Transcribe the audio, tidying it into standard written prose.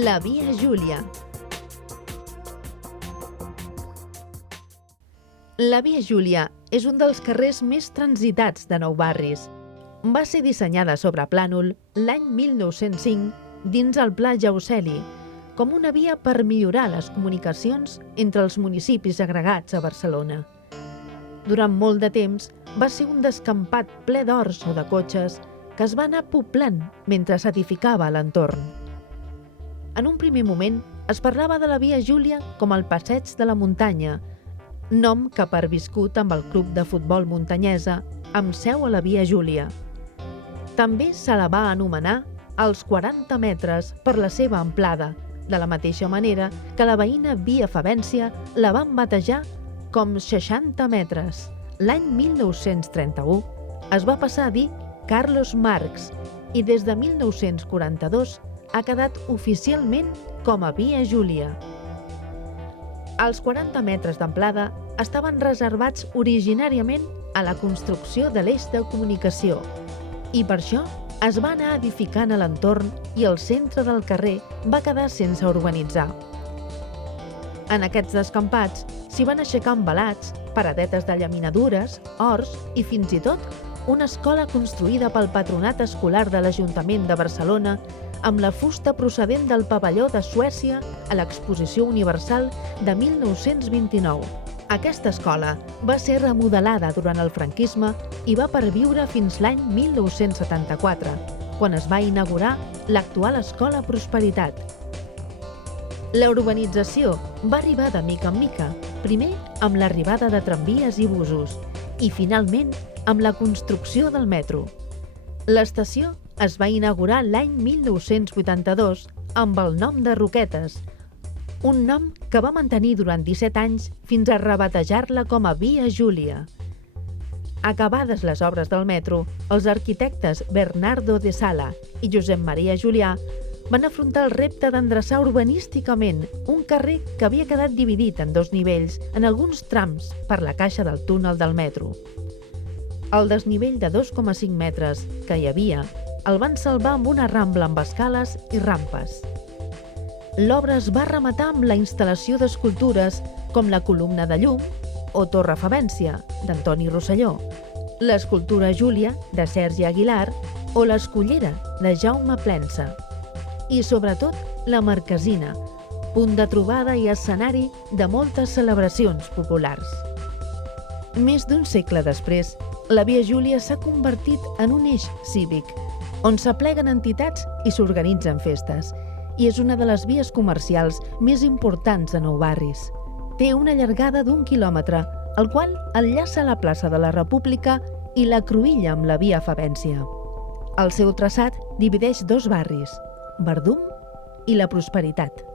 La Via Júlia. La Via Júlia és un dels carrers més transitats de Nou Barris. Va ser dissenyada sobre plànol l'any 1905 dins el Pla Jauceli, com una via per millorar les comunicacions entre els municipis agregats a Barcelona. Durant molt de temps va ser un descampat ple d'horts o de cotxes que es va anar poblant mentre s'edificava a l'entorn. En un primer moment es parlava de la Via Júlia com el passeig de la muntanya, nom que ha perviscut amb el club de futbol muntanyesa amb seu a la Via Júlia. També se la va anomenar als 40 metres per la seva amplada, de la mateixa manera que la veïna Via Favència la van batejar com 60 metres. L'any 1931 es va passar a dir Carlos Marx i des de 1942 ha quedat oficialment com a Via Júlia. Els 40 metres d'amplada estaven reservats originàriament a la construcció de l'eix de comunicació i per això es va anar edificant a l'entorn i el centre del carrer va quedar sense urbanitzar. En aquests descampats s'hi van aixecar envalats, paradetes de llaminadures, horts i fins i tot una escola construïda pel Patronat Escolar de l'Ajuntament de Barcelona amb la fusta procedent del pavelló de Suècia a l'Exposició Universal de 1929. Aquesta escola va ser remodelada durant el franquisme i va perviure fins l'any 1974, quan es va inaugurar l'actual Escola Prosperitat. La urbanització va arribar de mica en mica, primer amb l'arribada de tramvies i busos i finalment amb la construcció del metro. L'estació es va inaugurar l'any 1982 amb el nom de Roquetes, un nom que va mantenir durant 17 anys fins a rebatejar-la com a Via Júlia. Acabades les obres del metro, els arquitectes Bernardo de Sala i Josep Maria Julià van afrontar el repte d'endreçar urbanísticament un carrer que havia quedat dividit en dos nivells en alguns trams per la caixa del túnel del metro. El desnivell de 2,5 metres que hi havia el van salvar amb una rambla amb escales i rampes. L'obra es va rematar amb la instal·lació d'escultures com la columna de llum o Torre Favència, d'Antoni Rosselló, l'escultura Júlia, de Sergi Aguilar, o l'Escullera, de Jaume Plensa. I, sobretot, la Marquesina, punt de trobada i escenari de moltes celebracions populars. Més d'un segle després, la Via Júlia s'ha convertit en un eix cívic, on s'apleguen entitats i s'organitzen festes, i és una de les vies comercials més importants de Nou Barris. Té una llargada d'1 quilòmetre, el qual enllaça la plaça de la República i la cruïlla amb la Via Favència. El seu traçat divideix dos barris, Verdum i la Prosperitat.